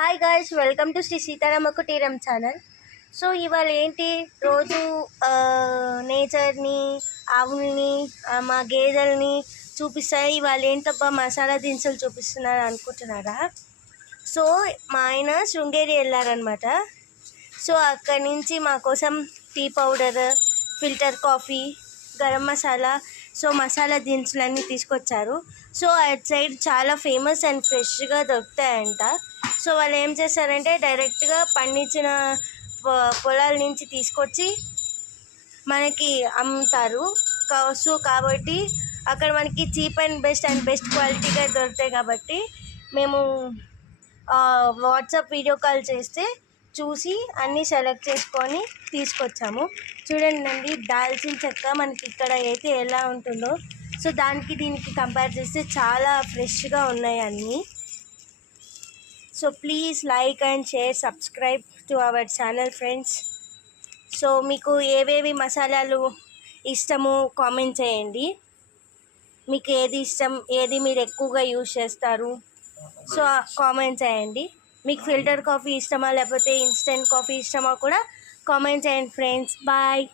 Hi guys, welcome to Shri సీతారామకు టీరం channel. So ఇవాళ ఏంటి రోజు నేచర్ని, ఆవుల్ని, మా గేదెల్ని చూపిస్తాయి. ఇవాళ ఏంటబ్బా మసాలా దినుసులు చూపిస్తున్నారు అనుకుంటున్నారా? సో మా ఆయన శృంగేరి వెళ్ళారనమాట. సో అక్కడి నుంచి మా కోసం tea powder, filter coffee, garam masala, so masala దినుసులన్నీ తీసుకొచ్చారు. సో అటు సైడ్ చాలా ఫేమస్ అండ్ ఫ్రెష్గా దొరుకుతాయంట. సో వాళ్ళు ఏం చేస్తారంటే డైరెక్ట్గా పండించిన పొలాల నుంచి తీసుకొచ్చి మనకి అమ్ముతారు. సో కాబట్టి అక్కడ మనకి చీప్ అండ్ బెస్ట్ క్వాలిటీగా దొరుకుతాయి. కాబట్టి మేము వాట్సాప్ వీడియో కాల్ చేస్తే చూసి అన్నీ సెలెక్ట్ చేసుకొని తీసుకొచ్చాము. చూడండి, దాల్చిన చెక్క మనకి ఇక్కడ అయితే ఎలా ఉంటుందో సో దానికి దీనికి కంపేర్ చేస్తే చాలా ఫ్రెష్గా ఉన్నాయి అన్నీ. So please like and share, subscribe to our channel friends. So మీకు ఏవేవి మసాలాలు ఇష్టమో కామెంట్ చేయండి. మీకు ఏది ఇష్టం, ఏది మీరు ఎక్కువగా యూజ్ చేస్తారు, సో కామెంట్ చేయండి. మీకు ఫిల్టర్ కాఫీ ఇష్టమా లేకపోతే ఇన్స్టెంట్ కాఫీ ఇష్టమా కూడా కామెంట్ చేయండి ఫ్రెండ్స్. బాయ్.